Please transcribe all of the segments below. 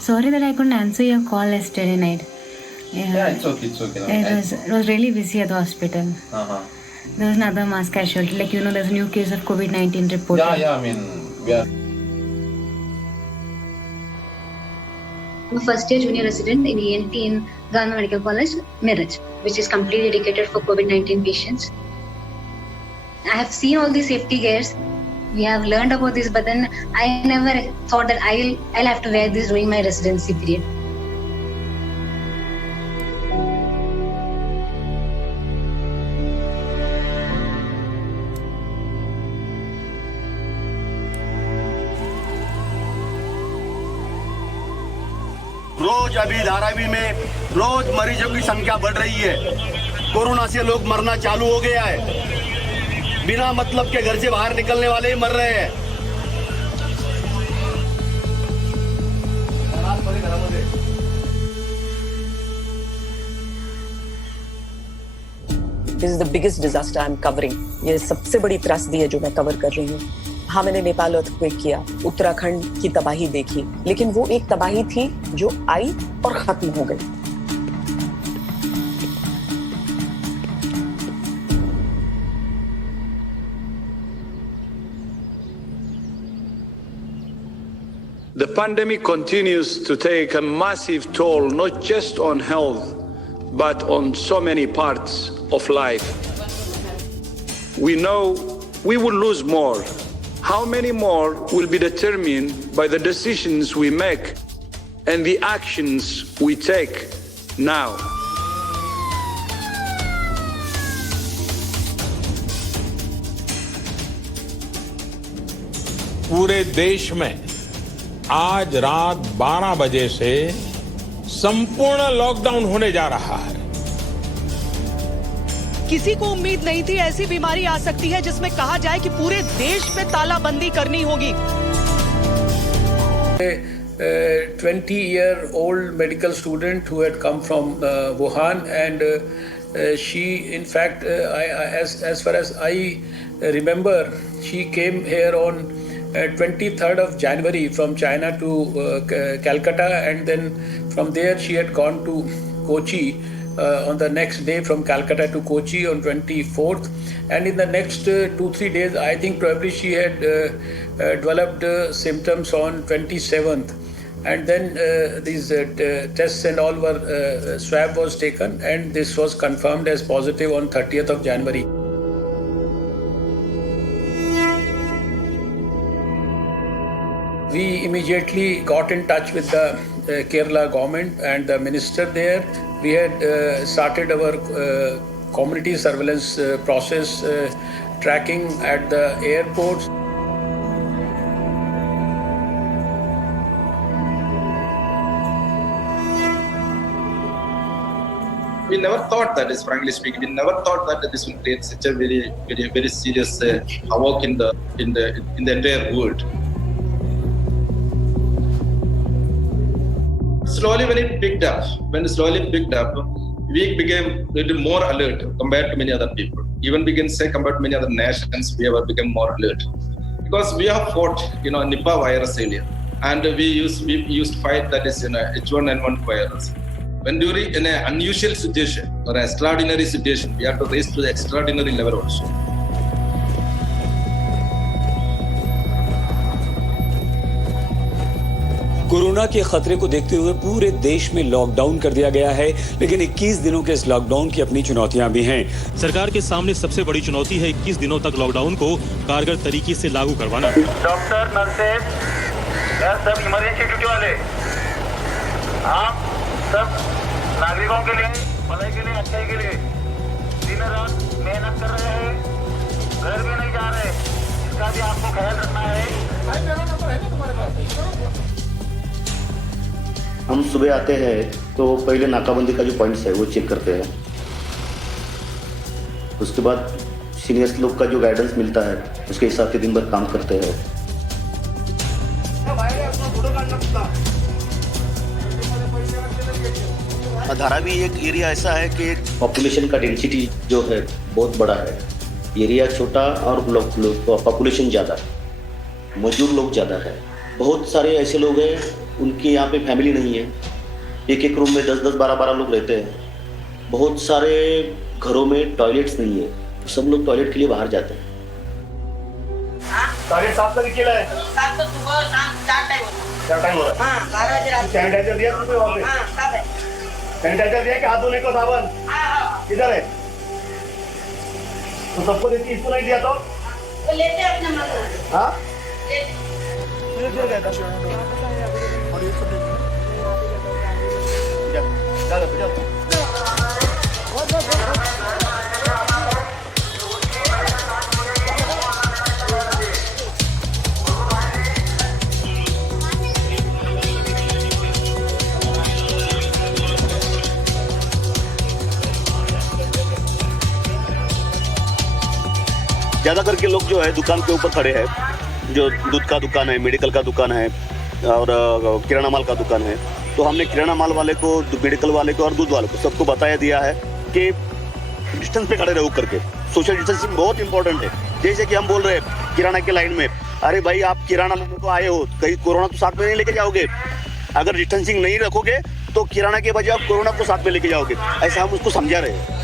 Sorry that I couldn't answer your call yesterday night. Yeah, it's okay. It was really busy at the hospital. Uh-huh. There was another mass casualty. Like, there's a new case of COVID-19 reported. Yeah, I mean, we are. I'm a first year junior resident in ENT in Government Medical College, Miraj, which is completely dedicated for COVID-19 patients. I have seen all the safety gears. We have learned about this, but then I never thought that I'll have to wear this during my residency period. रोज अभी धारावी में रोज मरीजों की संख्या बढ़ रही है। Corona से लोग मरना चालू हो गया है। बिना मतलब के घर से बाहर निकलने वाले ही मर रहे हैं। This is the biggest disaster I'm covering. ये सबसे बड़ी त्रासदी है जो मैं कवर कर रही हूँ। हाँ, मैंने नेपाल अर्थक्वेक किया, उत्तराखंड की तबाही देखी, लेकिन वो एक तबाही थी जो आई और खत्म हो गई। The pandemic continues to take a massive toll, not just on health, but on so many parts of life. We know we will lose more. How many more will be determined by the decisions we make and the actions we take now. पूरे देश में आज रात 12 बजे से संपूर्ण lockdown होने जा रहा है। किसी को उम्मीद नहीं थी ऐसी बीमारी आ सकती है जिसमें कहा जाए कि पूरे देश पे तालाबंदी करनी होगी। 20-year-old medical student who had come from Wuhan, and she, in fact, as far as I remember, she came here on 23rd of January from China to Calcutta, and then from there she had gone to Kochi on the next day, from Calcutta to Kochi on 24th, and in the next 2-3 days I think probably she had developed symptoms on 27th, and then these tests and all were swab was taken, and this was confirmed as positive on 30th of January. We immediately got in touch with the Kerala government and the minister there. We had started our community surveillance process, tracking at the airports. We never thought that, is frankly speaking, we never thought that this will create such a very, very, very serious havoc in the entire world. Slowly, when it picked up, we became a little more alert compared to many other people. Even we can say compared to many other nations, we have become more alert because we have fought, Nipah virus earlier, and we used to fight that is H1N1 virus. When during in an unusual situation or an extraordinary situation, we have to raise to the extraordinary level also. Corona के खतरे को देखते हुए पूरे देश में lockdown कर दिया गया है, लेकिन 21 दिनों के इस लॉकडाउन की अपनी चुनौतियां भी हैं। सरकार के सामने सबसे बड़ी चुनौती है 21 दिनों तक लॉकडाउन को कारगर तरीके से लागू करवाना। डॉक्टर, नर्सेज, सब इमरजेंसी ड्यूटी वाले, आप सब नागरिकों के लिए, भलाई के लिए, अच्छाई के लिए दिन रात मेहनत कर रहे हैं, घर भी नहीं जा रहे, इसका भी आपको ख्याल रखना है। हम सुबह आते हैं तो पहले नाकाबंदी का जो पॉइंट्स है वो चेक करते हैं, उसके बाद सीनियर्स लोग का जो गाइडेंस मिलता है उसके हिसाब से दिन भर काम करते हैं। धारावी एक एरिया ऐसा है कि पॉपुलेशन का डेंसिटी जो है बहुत बड़ा है, एरिया छोटा और पॉपुलेशन ज़्यादा, मजदूर लोग ज़्यादा है, बहुत सारे ऐसे लोग हैं उनके यहाँ पे फैमिली नहीं है, एक एक रूम में 10-10, 12-12 लोग रहते हैं। बहुत सारे घरों में टॉयलेट्स नहीं है, सब लोग टॉयलेट के लिए बाहर जाते हैं। टॉयलेट साफ करके किया है? साफ तो सुबह शाम 4 टाइम होता है। 4 टाइम हो रहा है? हाँ, 12 बजे रात। सैनिटाइजर दिया तुमको वहाँ पे? हाँ, सब है। सैनिटाइजर दिया कि हाथ धोने को साबुन? हाँ। किधर है? तो सबको देती, इसको नहीं दिया तो? वो लेते हैं अपने मन से। हाँ? ज्यादा करके लोग जो है दुकान के ऊपर खड़े हैं, जो दूध का दुकान है, मेडिकल का दुकान है और किराना माल का दुकान है। तो हमने किराना माल वाले को, मेडिकल वाले को और दूध वाले को सबको बताया दिया है कि डिस्टेंस पे खड़े रहो करके। सोशल डिस्टेंसिंग बहुत इंपॉर्टेंट है। जैसे कि हम बोल रहे हैं किराना के लाइन में, अरे भाई आप किराना लेने को आए हो, कहीं कोरोना तो साथ में नहीं लेके जाओगे। अगर डिस्टेंसिंग नहीं रखोगे तो किराना के बजाय आप कोरोना को साथ में लेके जाओगे, ऐसा हम उसको समझा रहे हैं।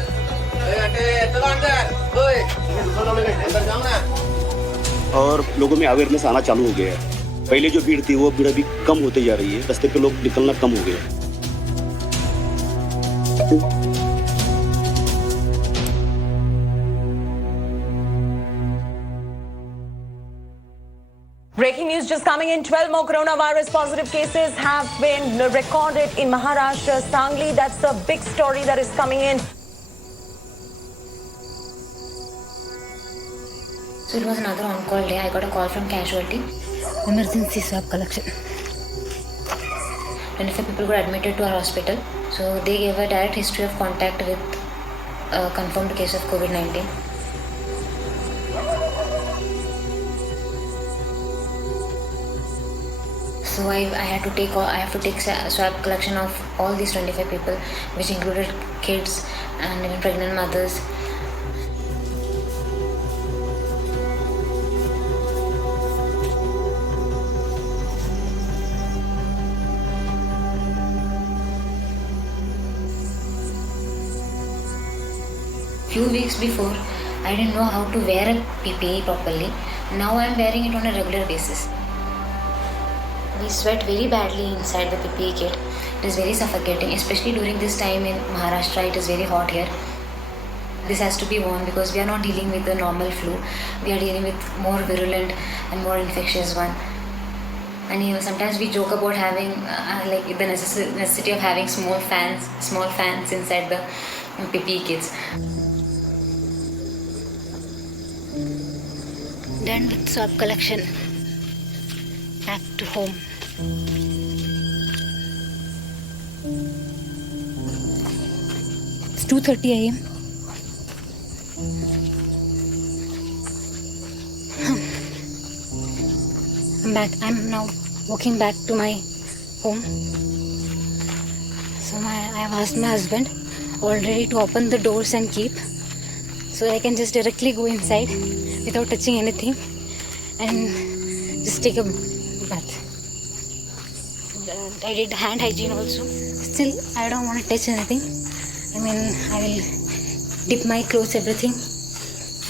और लोगों में अवेयरनेस आना चालू हो गया है। पहले जो भीड़ थी वो भीड़ अभी कम होते जा रही है, रास्ते पे लोग निकलना कम हो गया। Breaking news just coming in. 12 more coronavirus positive cases have been recorded in Maharashtra, Sangli. That's the big story that is coming in. So it was another on-call day. I got a call from casualty. Emergency swab collection. 25 people got admitted to our hospital. So they gave a direct history of contact with a confirmed case of COVID-19. So I have to take swab collection of all these 25 people, which included kids and even pregnant mothers. Few weeks before, I didn't know how to wear a PPE properly. Now I am wearing it on a regular basis. We sweat very badly inside the PPE kit. It is very suffocating, especially during this time in Maharashtra. It is very hot here. This has to be worn because we are not dealing with the normal flu. We are dealing with more virulent and more infectious one. And sometimes we joke about having like the necessity of having small fans inside the PPE kits. Done with swab collection. Back to home. It's 2:30 a.m. I'm back. I'm now walking back to my home. So I have asked my husband already to open the doors and keep, so I can just directly go inside without touching anything and just take a bath. I did hand hygiene also. Still, I don't want to touch anything. I mean, I will dip my clothes, everything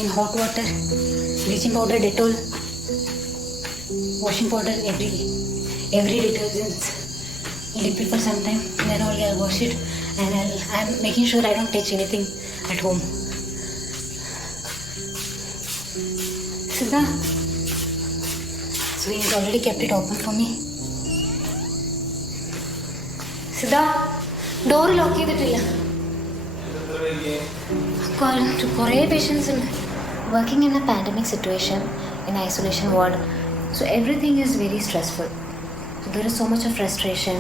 in hot water, bleaching powder, Dettol, washing powder, every detergent. Dip it for some time, then only I'll wash it, and I'm making sure I don't touch anything at home. Siddha, so he's already kept it open for me. Siddha, door lock ചെയ്തിട്ടില്ല. കുറേ patients ഉണ്ട്. Working in a pandemic situation, in isolation ward, so everything is very stressful. So there is so much of frustration.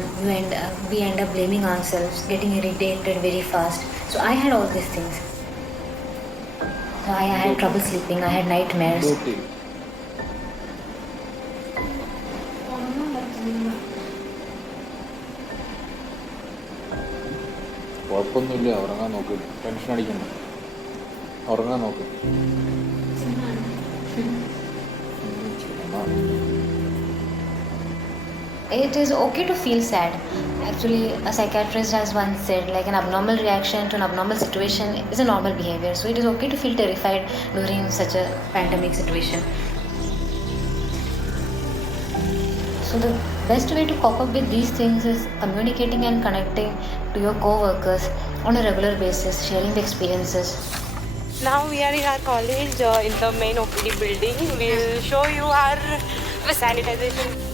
We end up blaming ourselves, getting irritated very fast. So I had all these things. So I had trouble sleeping. I had nightmares. കുഴപ്പമൊന്നുമില്ല, ഉറങ്ങാൻ നോക്ക്, tension അടിക്കണ്ട, ഉറങ്ങാൻ നോക്ക്. It is okay to feel sad. Actually, a psychiatrist has once said, like, an abnormal reaction to an abnormal situation is a normal behavior. So it is okay to feel terrified during such a pandemic situation. So the best way to cope up with these things is communicating and connecting to your co-workers on a regular basis, sharing the experiences. Now we are in our college in the main OPD building. We'll show you our sanitization.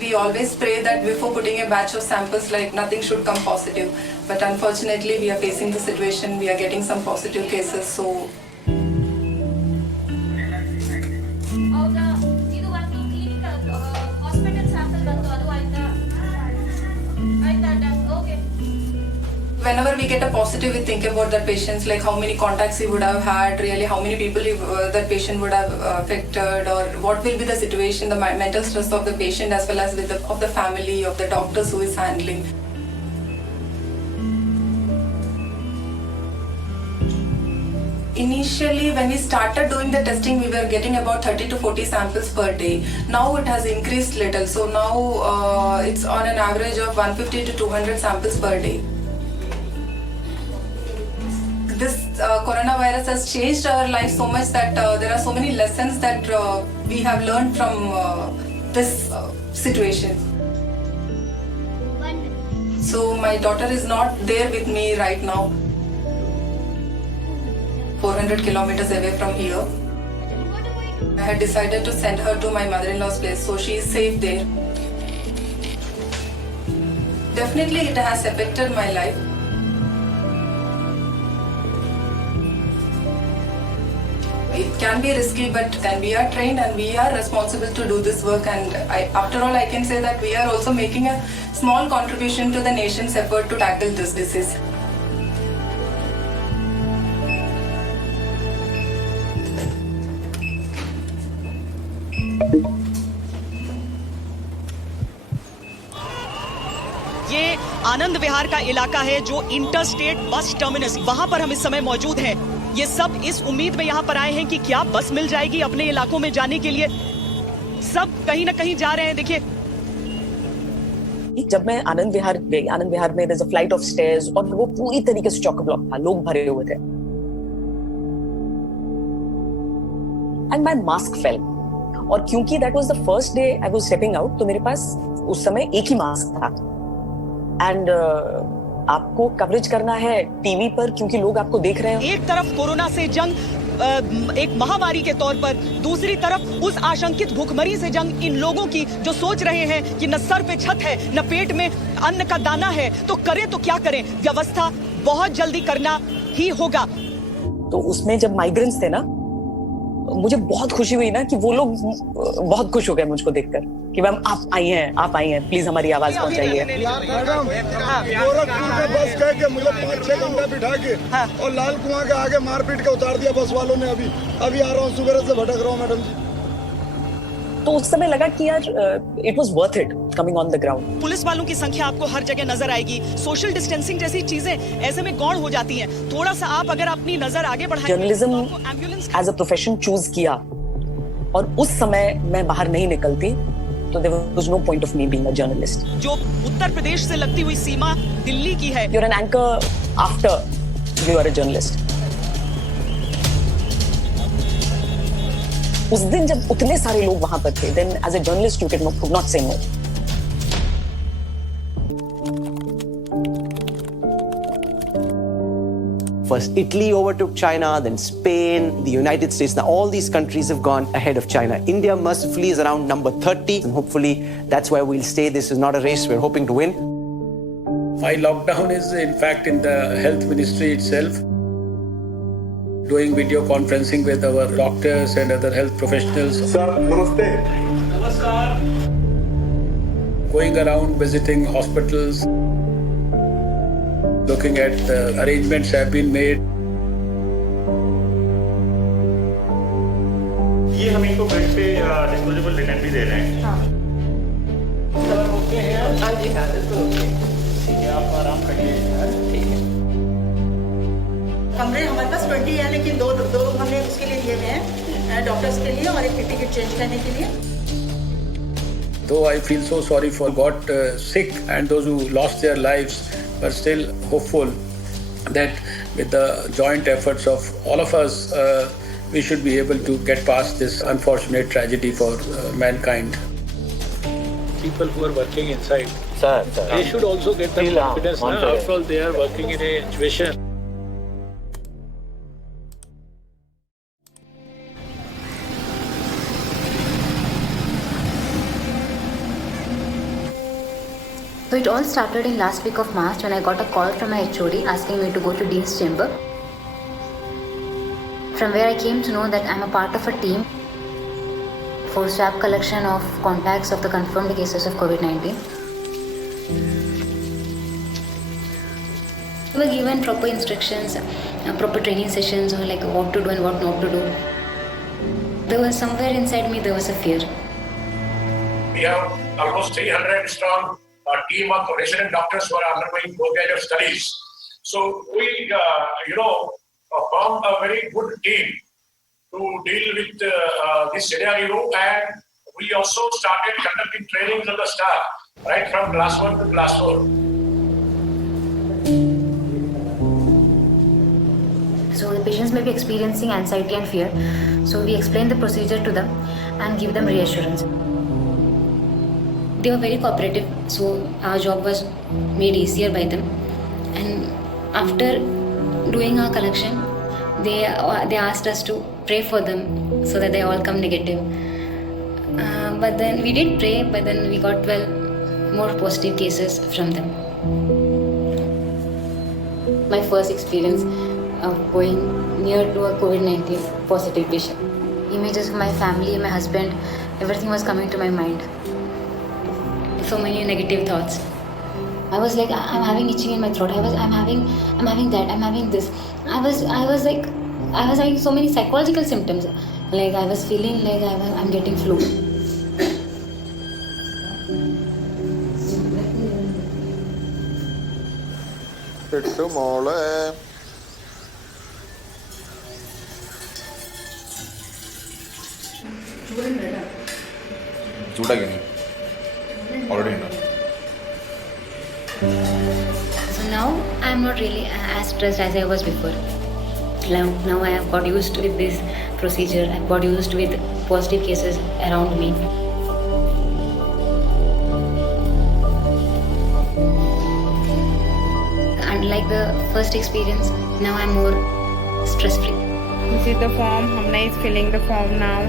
We always pray that before putting a batch of samples, like, nothing should come positive. But unfortunately, we are facing the situation. We are getting some positive cases. So whenever we get a positive, we think about that patient's, like, how many contacts he would have had, really how many people that patient would have affected, or what will be the situation, the mental stress of the patient, as well as with of the family, of the doctors who is handling. Initially, when we started doing the testing, we were getting about 30 to 40 samples per day. Now it has increased little, so now it's on an average of 150 to 200 samples per day. This coronavirus has changed our life so much that there are so many lessons that we have learned from this situation. So my daughter is not there with me right now. 400 kilometers away from here. I had decided to send her to my mother-in-law's place, so she is safe there. Definitely it has affected my life. It can be risky, but then we are trained and we are responsible to do this work, and after all I can say that we are also making a small contribution to the nation's effort to tackle this disease. ये आनंद विहार का इलाका है जो interstate bus terminus, वहां पर हम इस समय मौजूद हैं। ये सब इस उम्मीद में यहाँ पर आए हैं कि क्या बस मिल जाएगी अपने इलाकों में जाने के लिए। सब कहीं ना कहीं जा रहे हैं। देखिए, जब मैं आनंद विहार गई, आनंद विहार में there's a flight of stairs और वो पूरी तरीके से चॉक ब्लॉक था, लोग भरे हुए थे। And my mask fell. और क्योंकि that was the first day I was stepping out, तो मेरे पास उस समय एक ही मास्क था। एंड आपको कवरेज करना है टीवी पर क्योंकि लोग आपको देख रहे हैं। एक तरफ कोरोना से जंग एक महामारी के तौर पर, दूसरी तरफ उस आशंकित भूखमरी से जंग इन लोगों की जो सोच रहे हैं कि न सर पे छत है न पेट में अन्न का दाना है, तो करें तो क्या करें। व्यवस्था बहुत जल्दी करना ही होगा। तो उसमें जब माइग्रेंट्स थे ना, मुझे बहुत खुशी हुई ना कि वो लोग बहुत खुश हो गए मुझको देखकर कि मैम आप आई हैं, प्लीज हमारी आवाज पहुंचाइए। मैडम, गोरखपुर में बस कह के मुझे 5-6 घंटा बिठा के और लाल कुआं के आगे मारपीट के उतार दिया बस वालों ने। अभी आ रहा हूँ, सुबह से भटक रहा हूँ मैडम जी। तो उस समय लगा कि यार it was worth it coming on the ground. Police वालों की संख्या आपको हर जगह नजर आएगी। सोशल डिस्टेंसिंग जैसी चीजें ऐसे में गौण हो जाती हैं। थोड़ा सा आप अगर अपनी नजर आगे बढ़ाएं। Journalism as a profession choose किया और उस समय मैं बाहर नहीं निकलती तो there was no point of me being a journalist. जो उत्तर प्रदेश से लगती हुई सीमा दिल्ली की है। You're an anchor after you are a journalist. उस दिन जब उतने सारे लोग वहां पर थे, then as a journalist you could not say no. First, Italy overtook China, then Spain, the United States. Now, all these countries have gone ahead of China. India, mercifully, is around number 30, and hopefully that's where we'll stay. This is not a race we're hoping to win. My lockdown is, in fact, in the health ministry itself, doing video conferencing with our doctors and other health professionals. Sir, namaste. Namaskar. going around visiting hospitals, looking at the arrangements have been made. ये हम इनको bed पे disposable linen भी दे रहे हैं। हाँ okay हैं? हाँ जी हाँ बिल्कुल ओके। ठीक है, आप आराम करिए। ठीक है। कमरे हमारे पास 20 है, लेकिन दो हमने उसके लिए दिए हुए हैं, डॉक्टर्स के लिए और एक पीपी किट चेंज करने के लिए। Though I feel so sorry for got sick and those who lost their lives, but still hopeful that with the joint efforts of all of us, we should be able to get past this unfortunate tragedy for mankind. People who are working inside, they should also get the confidence. After all, they are working in a situation. So it all started in last week of March when I got a call from my HOD asking me to go to Dean's Chamber. From where I came to know that I'm a part of a team for swab collection of contacts of the confirmed cases of COVID-19. We were given proper instructions, proper training sessions on like what to do and what not to do. There was somewhere inside me, there was a fear. We have almost 300 strong team of resident doctors who are undergoing postgraduate studies. So we, formed a very good team to deal with this scenario, and we also started conducting trainings of the staff right from class 1 to class 4. So the patients may be experiencing anxiety and fear. So we explain the procedure to them and give them reassurance. They were very cooperative, so our job was made easier by them. And after doing our collection, they asked us to pray for them so that they all come negative. But then we did pray, but then we got more positive cases from them. My first experience of going near to a COVID-19 positive patient. Images of my family, my husband, everything was coming to my mind. So many negative thoughts. I was like, I'm having itching in my throat. I'm having that. I'm having this. I was having so many psychological symptoms. Like I was feeling like I'm getting flu. Already enough. So now I'm not really as stressed as I was before. Now I have got used with this procedure. I've got used with positive cases around me. Unlike the first experience, now I'm more stress-free. This is the form. Hamna is filling the form now.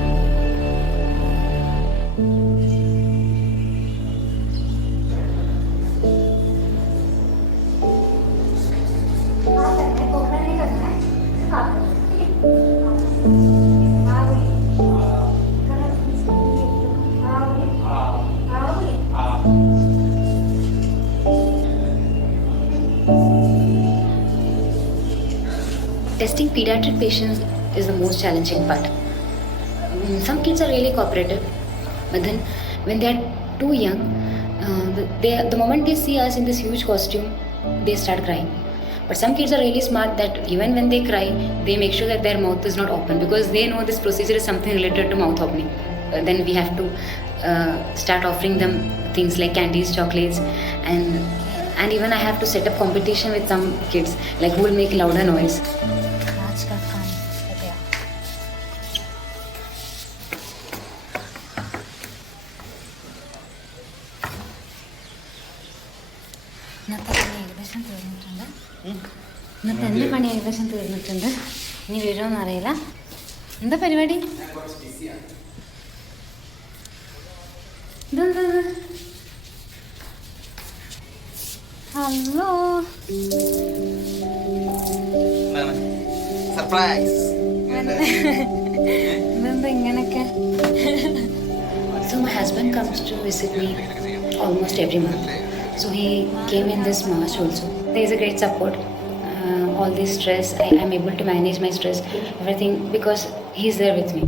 Testing pediatric patients is the most challenging part. Some kids are really cooperative, but then when they are too young, the moment they see us in this huge costume, they start crying. But some kids are really smart that even when they cry, they make sure that their mouth is not open because they know this procedure is something related to mouth opening. Then we have to start offering them things like candies, chocolates, and even I have to set up competition with some kids, like who will make louder noise. ഇന്നത്തെ എൻ്റെ പണി ഏകദേശം തീർന്നിട്ടുണ്ട്. ഇനി വരുമോയെന്ന് അറിയില്ല. എന്താ പരിപാടി? ഇതെന്താ? Hello, surprise. ഇതെന്താ ഇങ്ങനൊക്കെ? So my husband comes to visit me almost every month. So he came in this March also. There is a great support. All this stress, I am able to manage my stress, everything, because he's there with me.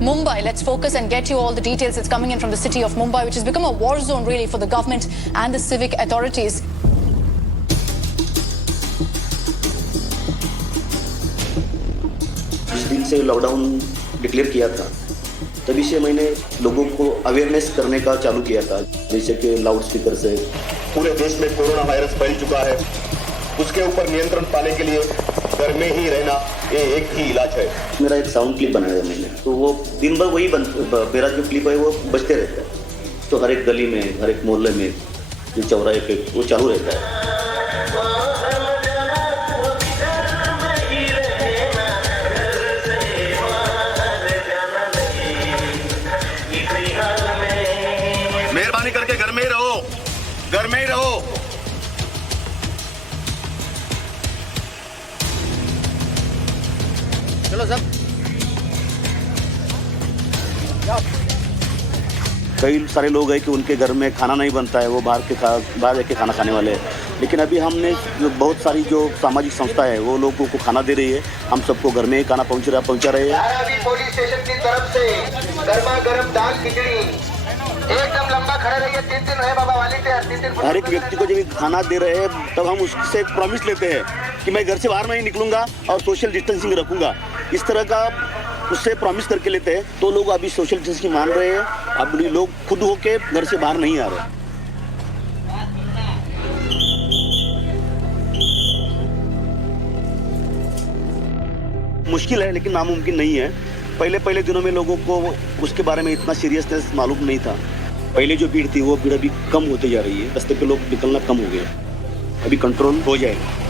Mumbai, let's focus and get you all the details. It's coming in from the city of Mumbai, which has become a war zone really for the government and the civic authorities. जिस दिन से lockdown declare किया था तभी से मैंने लोगों को अवेयरनेस करने का चालू किया था, जैसे कि लाउड स्पीकर से पूरे देश में कोरोना वायरस फैल चुका है, उसके ऊपर नियंत्रण पाने के लिए घर में ही रहना ये एक ही इलाज है। मेरा एक साउंड क्लिप बनाया है मैंने, तो वो दिन भर वही मेरा जो क्लिप है वो बजते रहता है। तो हर एक गली में, हर एक मोहल्ले में, जो चौराहे पे वो चालू रहता है। मेहरबानी करके घर में ही रहो, घर में ही रहो। चलो सब। कई सारे लोग हैं कि उनके घर में खाना नहीं बनता है, वो बाहर जाके खाना खाने वाले हैं। लेकिन अभी हमने बहुत सारी जो सामाजिक संस्था है वो लोगों को खाना दे रही है, हम सबको घर में ही खाना पहुंचा रहे हैं। धारावी पुलिस स्टेशन की तरफ से गर्मा गर्म दाल खिचड़ी एकदम लंबा खड़ा रहिए, 3 दिन है बाबा वाली पे। हर एक व्यक्ति को जब खाना दे रहे हैं तब हम उससे एक प्रॉमिस लेते हैं कि मैं घर से बाहर नहीं निकलूंगा और सोशल डिस्टेंसिंग रखूंगा। इस तरह का उससे प्रॉमिस करके लेते हैं, तो लोग अभी सोशल डिस्टेंसिंग मान रहे हैं। अब लोग खुद होके घर से बाहर नहीं आ रहे। मुश्किल है लेकिन नामुमकिन नहीं है। पहले दिनों में लोगों को उसके बारे में इतना सीरियसनेस मालूम नहीं था। पहले जो भीड़ थी वो भीड़ अभी कम होते जा रही है, रास्ते पे लोग निकलना कम हो गया, अभी कंट्रोल हो जाएगा।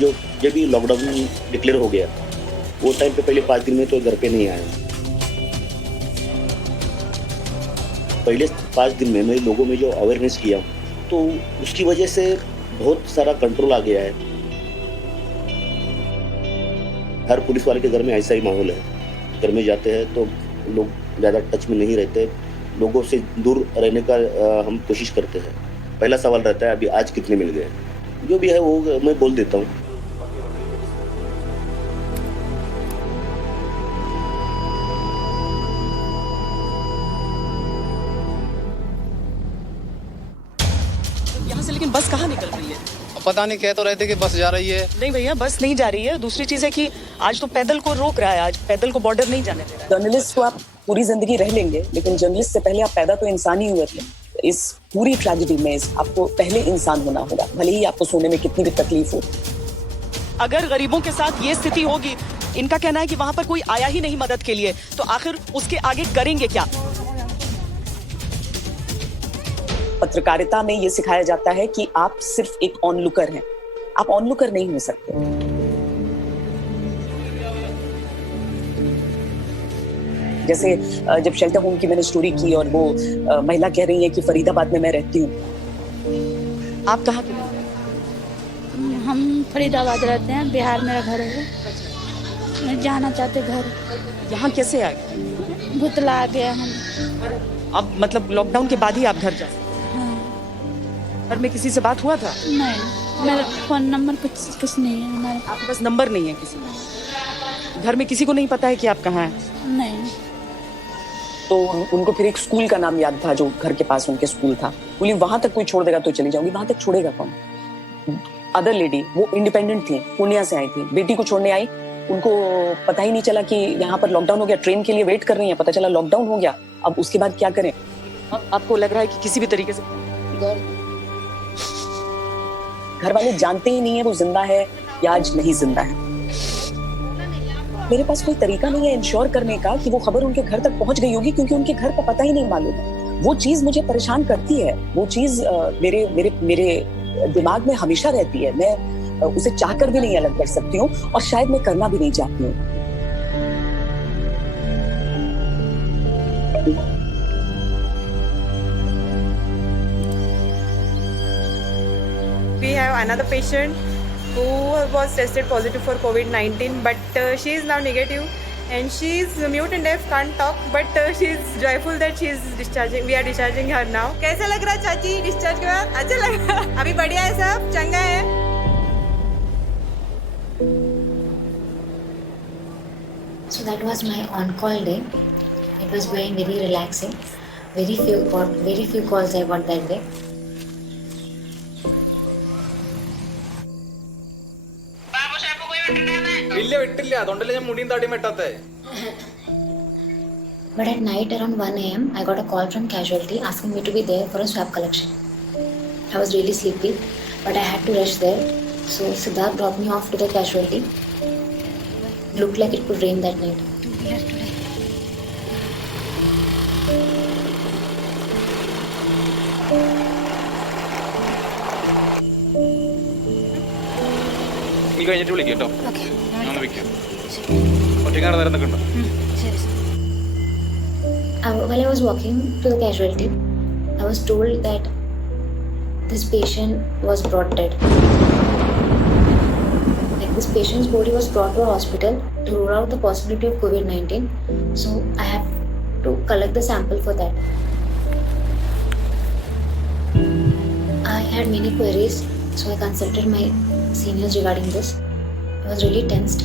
जो जब भी लॉकडाउन डिक्लेयर हो गया वो टाइम पे पहले 5 दिन में तो घर पे नहीं आए। पहले 5 दिन में मैं लोगों में जो अवेयरनेस किया तो उसकी वजह से बहुत सारा कंट्रोल आ गया है। हर पुलिस वाले के घर में ऐसा ही माहौल है। घर में जाते हैं तो लोग ज़्यादा टच में नहीं रहते, लोगों से दूर रहने का हम कोशिश करते हैं। पहला सवाल रहता है अभी आज कितने मिल गए, जो भी है वो मैं बोल देता हूँ। यहाँ से लेकिन बस कहाँ निकल रही है? पता नहीं, कह तो रहे थे कि बस जा रही है। नहीं भैया, बस नहीं जा रही है। दूसरी चीज है कि आज तो पैदल को रोक रहा है, आज पैदल को बॉर्डर नहीं जाने दे रहा है। जर्नलिस्ट को आप पूरी जिंदगी रह लेंगे, लेकिन जर्नलिस्ट से पहले आप पैदा तो इंसान ही हुए थे। इस पूरी ट्रेजेडी में आपको पहले इंसान होना होगा, भले ही आपको सोने में कितनी भी तकलीफ हो। अगर गरीबों के साथ ये स्थिति होगी, इनका कहना है कि वहां पर कोई आया ही नहीं मदद के लिए, तो आखिर उसके आगे करेंगे क्या? पत्रकारिता में ये सिखाया जाता है कि आप सिर्फ एक ऑनलुकर हैं, आप ऑनलुकर नहीं हो सकते। जैसे जब शेल्टर होम की मैंने स्टोरी की और वो महिला कह रही है कि फरीदाबाद में मैं रहती हूँ। आप कहाँ के? हम फरीदाबाद रहते हैं, बिहार मेरा घर है। मैं जाना चाहते घर। यहाँ कैसे आ गए? भुतला आ गया हम। अब मतलब लॉकडाउन के बाद ही आप घर जा? घर में किसी से बात हुआ था? नहीं, मेरा फोन नंबर कुछ नहीं है हमारे। आपके पास नंबर नहीं है किसी का? घर में किसी को नहीं पता है कि आप कहाँ हैं? नहीं। तो उनको फिर एक स्कूल का नाम याद था जो घर के पास उनके स्कूल था। बोली वहां तक कोई छोड़ देगा तो चली जाऊंगी। वहां तक छोड़ेगा कौन? अदर लेडी, वो इंडिपेंडेंट थी, पूर्णिया से आई थी, बेटी को छोड़ने आई। उनको पता ही नहीं चला कि यहाँ पर लॉकडाउन हो गया, ट्रेन के लिए वेट कर रही है, पता चला लॉकडाउन हो गया। अब उसके बाद क्या करें? आपको लग रहा है कि किसी भी तरीके से घर वाले जानते ही नहीं है वो जिंदा है या आज नहीं जिंदा है। मेरे पास कोई तरीका नहीं है इंश्योर करने का कि वो खबर उनके घर तक पहुंच गई होगी, क्योंकि उनके घर का पता ही नहीं मालूम है। वो चीज मुझे परेशान करती है, वो चीज मेरे मेरे मेरे दिमाग में हमेशा रहती है। मैं उसे चाहकर भी नहीं अलग कर सकती हूँ और शायद मैं करना भी नहीं चाहती हूँ। have another patient who was tested positive for COVID-19, but she is now negative. And she is mute and deaf, can't talk, but she is joyful that she is discharging. We are discharging her now. कैसा लग रहा है चाची discharge के बाद? अच्छा लग रहा है? अभी बढ़िया है सब, चंगा है. So that was my on-call day. It was going very relaxing. Very few calls I got that day. But at night around 1 a.m. I got a call from casualty asking me to be there for a swab collection. I was really sleepy, but I had to rush there. So Siddharth dropped me off to the casualty. It looked like it could rain that night. നീ കഴിഞ്ഞിട്ട് വിളിക്കും കേട്ടോ. ഒന്ന് വിളിക്കാം. ഒറ്റയ്ക്കാണ് നേരം While I was walking to the casualty, I was told that this patient was brought dead. Like this patient's body was brought to a hospital to rule out the possibility of COVID-19. So I have to collect the sample for that. I had many queries, so I consulted my seniors regarding this. I was really tensed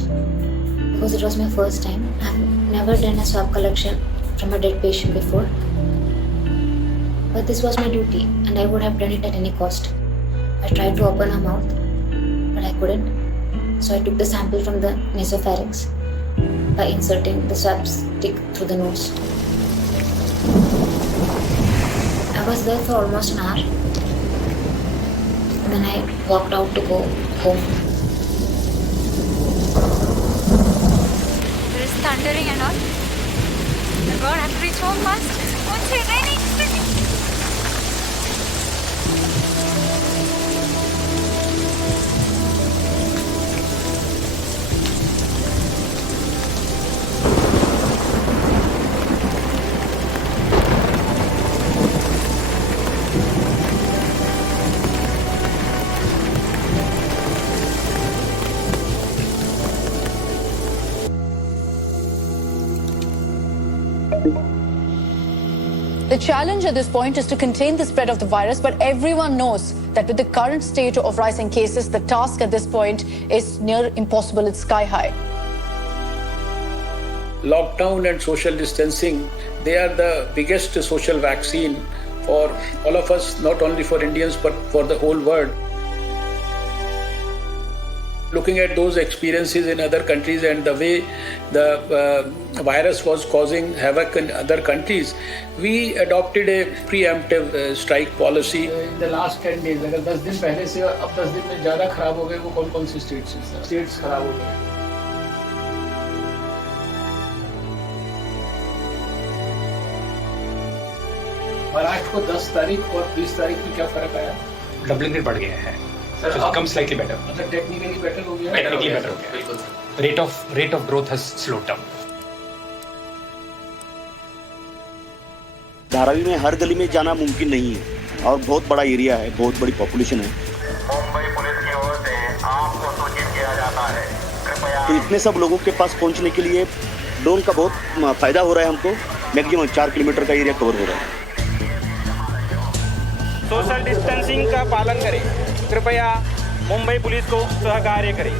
because it was my first time. I have never done a swab collection from a dead patient before. But this was my duty and I would have done it at any cost. I tried to open her mouth, but I couldn't. So I took the sample from the nasopharynx by inserting the swab stick through the nose. I was there for almost an hour. Then I walked out to go home. There is thundering and all. God, I have to reach home fast. What's it raining? The challenge at this point is to contain the spread of the virus, but everyone knows that with the current state of rising cases, the task at this point is near impossible. It's sky high. Lockdown and social distancing, they are the biggest social vaccine for all of us, not only for Indians, but for the whole world. Looking at those experiences in other countries and the way the virus was causing havoc in other countries, we adopted a preemptive strike policy. In the last 10 days, अगर 10 दिन पहले से अब 10 दिन में ज़्यादा खराब हो गए, वो कौन-कौन सी states खराब हो गए? महाराष्ट्र को 10 तारीख और 20 तारीख में क्या फर्क आया? डबलिंग रेट बढ़ गया है. कम स्लाइटली बेटर. मतलब टेक्निकली बेटर हो गया. टेक्निकली बेटर हो गया. बिल्कुल. Rate of growth has slowed down. Dharavi में हर गली में जाना मुमकिन नहीं है और बहुत बड़ा एरिया है, बहुत बड़ी पॉपुलेशन है. मुंबई पुलिस की ओर से आपको सूचित किया जाता है. कृपया तो इतने सब लोगों के पास पहुंचने के लिए ड्रोन का बहुत फायदा हो रहा है हमको. मैक्सिमम 4 किलोमीटर का एरिया कवर हो रहा है. सोशल डिस्टेंसिंग का पालन करें. कृपया मुंबई पुलिस को सहकार्य करें.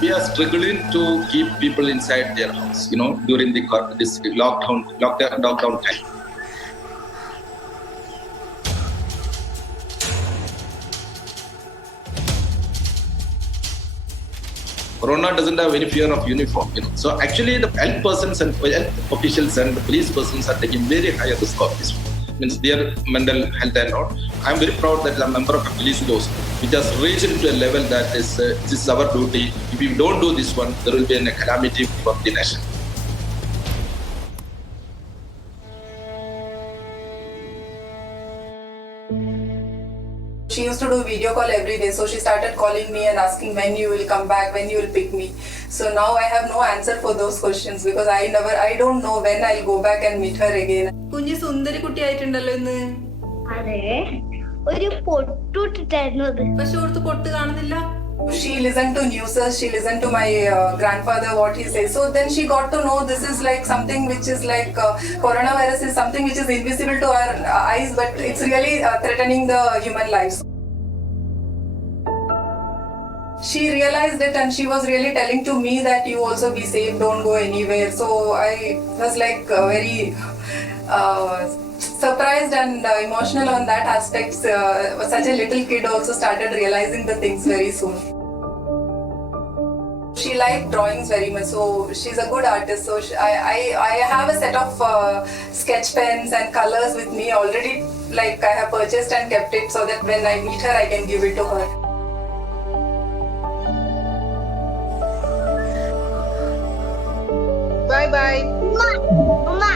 We are struggling to keep people inside their house, during this lockdown time. Corona doesn't have any fear of uniform, So actually, the health persons and health officials and the police persons are taking very high risk of this. Means their mental health and all. I'm very proud that I'm a member of a police force which has reached into a level that this is our duty. If we don't do this one, there will be a calamity for the nation. She used to do video call every day, so she started calling me and asking when you will come back, when you will pick me. So now I have no answer for those questions because I don't know when I'll go back and meet her again. കുഞ്ഞു സുന്ദരി കുട്ടിയായിട്ടുണ്ടല്ലോ ഇന്ന്. അതെ, ഒരു പൊട്ടിട്ടായിരുന്നു അത്. പക്ഷെ ഓർത്ത് പൊട്ട് കാണുന്നില്ല. She listened to news, she listened to my grandfather what he says. So then she got to know this is like something which is like coronavirus is something which is invisible to our eyes, but it's really threatening the human lives. She realized it and she was really telling to me that you also be safe, don't go anywhere. So I was like very surprised and emotional on that aspect. Such a little kid also started realizing the things very soon. She liked drawings very much, so she's a good artist. So I have a set of sketch pens and colors with me already. Like I have purchased and kept it so that when I meet her, I can give it to her. Bye bye. Mama.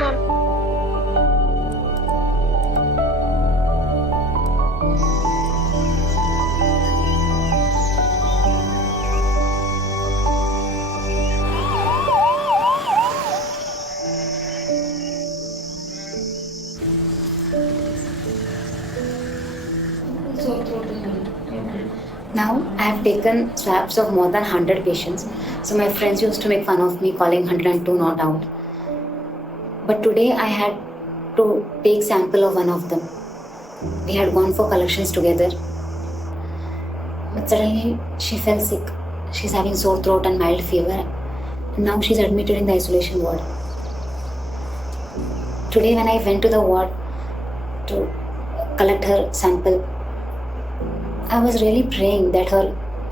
Now I have taken swabs of more than 100 patients. So my friends used to make fun of me calling 102 not out. But today I had to take sample of one of them. We had gone for collections together. But suddenly she fell sick. She's having sore throat and mild fever. And now she's admitted in the isolation ward. Today when I went to the ward to collect her sample, I was really praying that her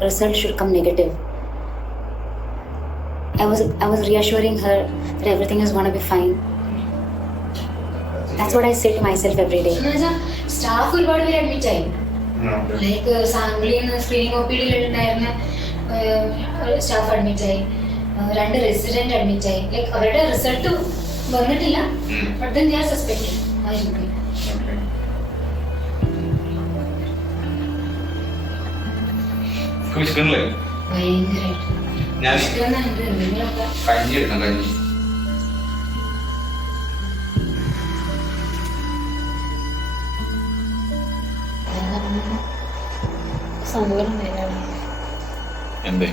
result should come negative. I was reassuring her that everything is going to be fine. That's what I say to myself every day. Staff ഒരുപാട് പേര് admit ആയി. Like സാമ്പിളിൽ screening ഒപിഡിയിലുണ്ടായിരുന്ന staff admit ആയി, 2 resident admit ആയി. Like അവരുടെ result വന്നിട്ടില്ല, but then they are suspected. എന്തേ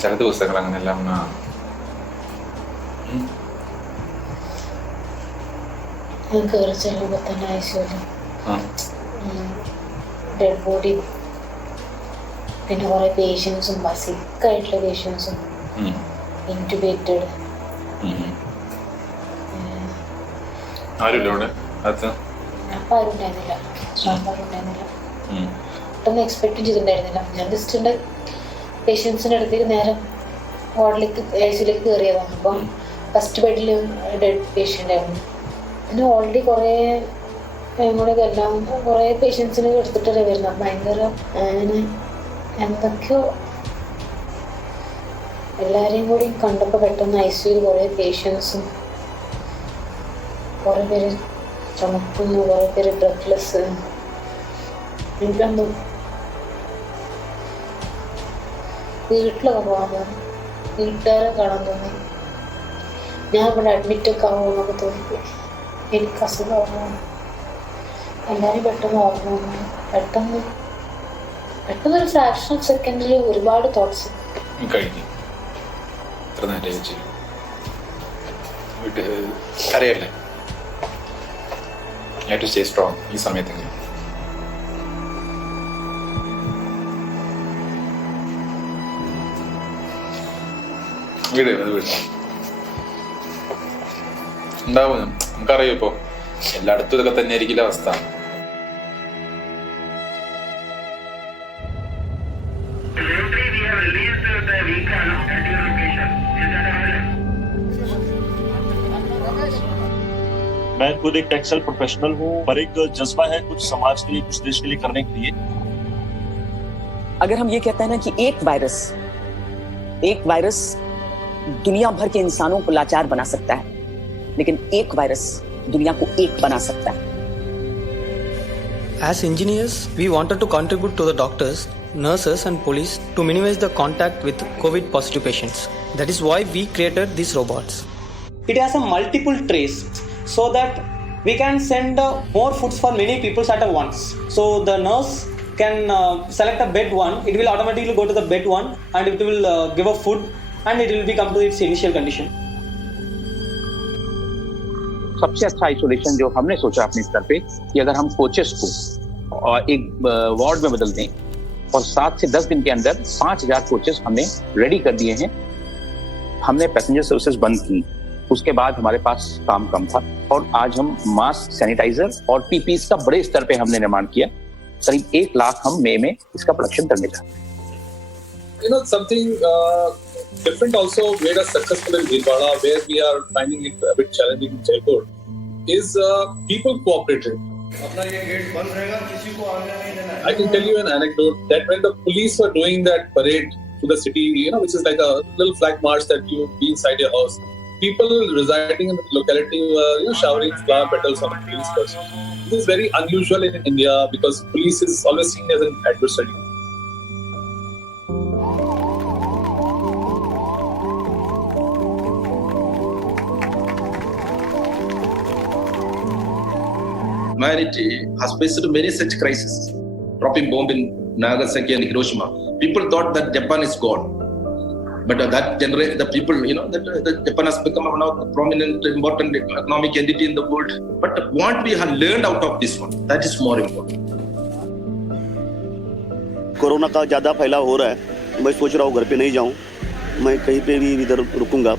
ചില ദിവസങ്ങൾ അങ്ങനെല്ലാം കയറി ചെല്ലുമ്പോൾ തന്നെ ഐസിയുല് ഡെഡ് ബോഡി, പിന്നെ കുറെ പേഷ്യൻസും സിക്കായിട്ടുള്ള പേഷ്യൻസും ഇൻറ്റുബേറ്റഡ്. അപ്പം ആരും ഉണ്ടായിരുന്നില്ല, സ്റ്റാഫ് ആരും ഉണ്ടായിരുന്നില്ല. പെട്ടെന്ന് എക്സ്പെക്ട് ചെയ്തിട്ടുണ്ടായിരുന്നില്ല. ഞാൻ ജസ്റ്റ് എൻ്റെ പേഷ്യൻസിൻ്റെ അടുത്തേക്ക് നേരെ വാർഡിലേക്ക് ഐസിയിലേക്ക് കയറിയതാണ്. അപ്പം ഫസ്റ്റ് ബെഡിൽ ഡെഡ് പേഷ്യൻ്റ് ആയിരുന്നു. പിന്നെ ഓൾറെഡി കുറേ കൂടെയൊക്കെ എല്ലാം കുറേ പേഷ്യൻസിനെ എടുത്തിട്ടല്ലേ വരുന്നത്. ഭയങ്കര അങ്ങനെ എന്തൊക്കെയോ എല്ലാവരെയും കൂടി കണ്ടപ്പോൾ പെട്ടെന്ന് ഐസിയുയിൽ കുറേ പേഷ്യൻസും, കുറേ പേര് ചുമക്കുന്നു, കുറേ പേര് ബ്രെത്ത്ലെസ്. എനിക്കെന്തോ വീട്ടിലൊക്കെ പോകാൻ തോന്നി, വീട്ടുകാരെ കാണാൻ തോന്നി. ഞാൻ ഇവിടെ അഡ്മിറ്റൊക്കെ ആവുമെന്നൊക്കെ തോന്നിപ്പോയി. എനിക്ക് അസുഖമാകുന്നു, എല്ലാവരും പെട്ടെന്ന് ഓർമ്മ വന്നു. പെട്ടെന്നൊരു ഫ്രാക്ഷൻ ഓഫ് സെക്കൻഡിൽ ഒരുപാട് തോട്ട്സ് കഴിഞ്ഞു. എത്ര നേരം ചേച്ചി അറിയല്ലേ, you have to stay strong ഈ സമയത്തെങ്കിലും. വീട് ഉണ്ടാവും, നമുക്കറിയാം. ഇപ്പോൾ എല്ലായിടത്തും ഇതൊക്കെ തന്നെ ആയിരിക്കില്ല അവസ്ഥ. मैं खुद एक टेक्सटाइल प्रोफेशनल हूँ, पर एक जज्बा है कुछ समाज के लिए, कुछ देश के लिए करने के लिए। अगर हम ये कहते हैं ना कि एक वायरस दुनिया भर के इंसानों को लाचार बना सकता है, लेकिन एक वायरस दुनिया को एक बना सकता है। As engineers, we wanted to contribute to the doctors, nurses and police to minimize the contact with COVID positive patients. That is why we created these robots. It has a multiple trays so that we can send more foods for many people at once. So the nurse can select a bed 1, it will automatically go to the bed 1 and it will give a food and it will become to its initial condition. सबसे अच्छा isolation जो हमने सोचा अपने स्तर पे कि अगर हम कोचेस को एक वार्ड में बदल दें और 7 से 10 दिन के अंदर 5000 कोचेस हमने रेडी कर दिए हैं। हमने पैसेंजर सर्विसेज बंद की, उसके बाद हमारे पास काम कम था और आज हम मास्क, सैनिटाइजर और पीपीई का बड़े स्तर पे हमने निर्माण किया। करीब 1 लाख हम मई में इसका प्रोडक्शन करने का। You know, something different also made us successful in Bhilwara, where we are finding it a bit challenging in Jaipur, is people cooperating. अपना ये गेट बंद रहेगा, किसी को आने नहीं देना है। I can tell you an anecdote that when the police were doing that parade to the city, you know, which is like a little flag march that you be inside your house, people residing in the locality were, you know, showering flower petals on a police person. This is very unusual in India because police is always seen as an adversary. Humanity has faced many such crises, dropping bomb in Nagasaki and Hiroshima. People thought that Japan is gone, but that generation, the people, you know, that Japan has become one of the prominent, important economic entity in the world. But what we have learned out of this one, that is more important. Corona का ज़्यादा फैलाव हो रहा है, मैं सोच रहा हूँ घर पे नहीं जाऊँ, मैं कहीं पे भी इधर रुकूंगा।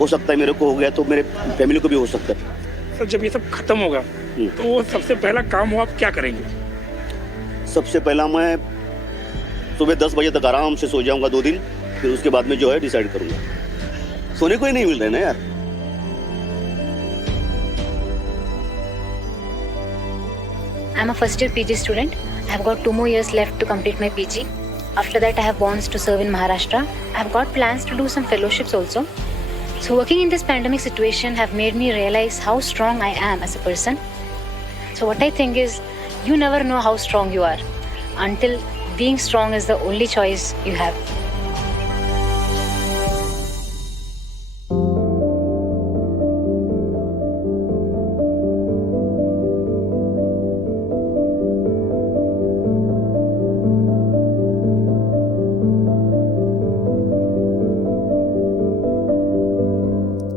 हो सकता है मेरे को हो गया तो मेरे फैमिली को भी हो सकता है। सर जब ये सब खत्म होगा तो सबसे पहला काम हो आप क्या करेंगे? सबसे पहला मैं सुबह 10 बजे तक आराम से सो जाऊंगा 2 दिन, फिर उसके बाद में जो है डिसाइड करूंगा। सोने को ही नहीं मिल रहा है ना यार। I'm a first year PG student. I have got 2 more years left to complete my PG. After that I have bonds to serve in Maharashtra. I have got plans to do some fellowships also. So working in this pandemic situation have made me realize how strong I am as a person. So what I think is, you never know how strong you are until being strong is the only choice you have.